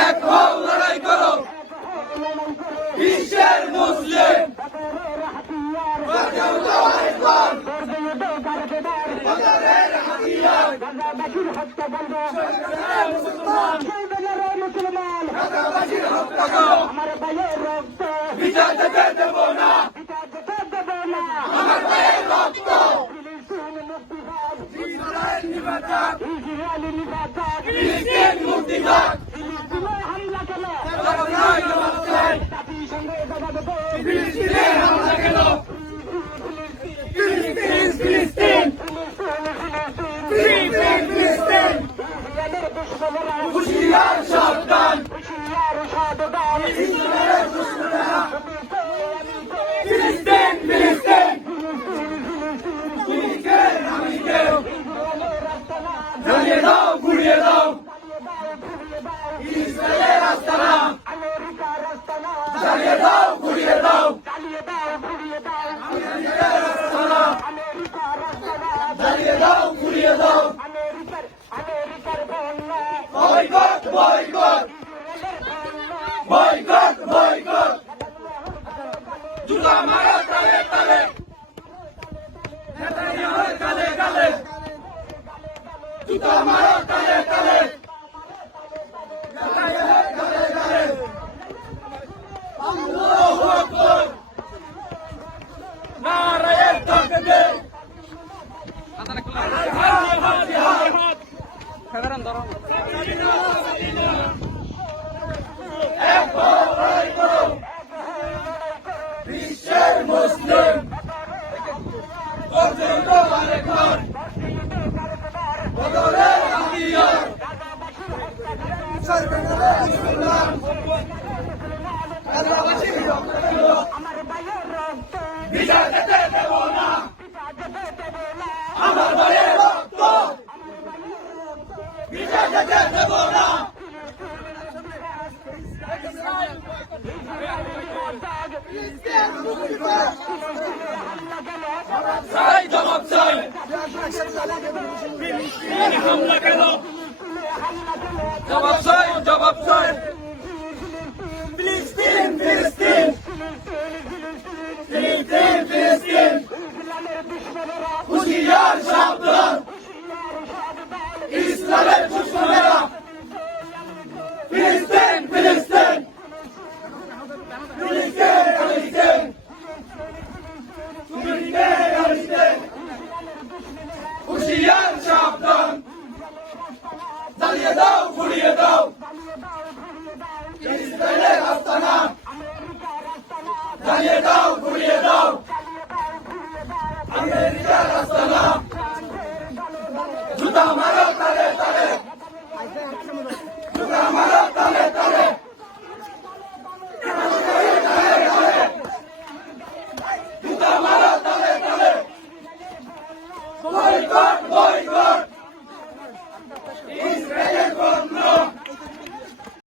এক হও লড়াই করো বিশ্বের মুসলিম বিচার যেতে দেব না আমার ভাইয়ের রক্ত ফিলিস্তিন মুক্তি থাক হামলা কেন জাতিসংঘে হামলা কেন হুশিয়ার সাবধান হুশিয়ার সাবধান দাও ঘুরিয়ে দাও। Boycott boycott. Boycott boycott. Durga মারা তালে তালে কালে কালে। জুতা মারা তালে ารอ হামলা কেন জবাব চাই জবাব চাই ফিলিস্তিন ফিলিস্তিন ফিলিস্তিন ফিলিস্তিন হুশিয়ার সাবধান Boycott! Boycott! Israel bombardment!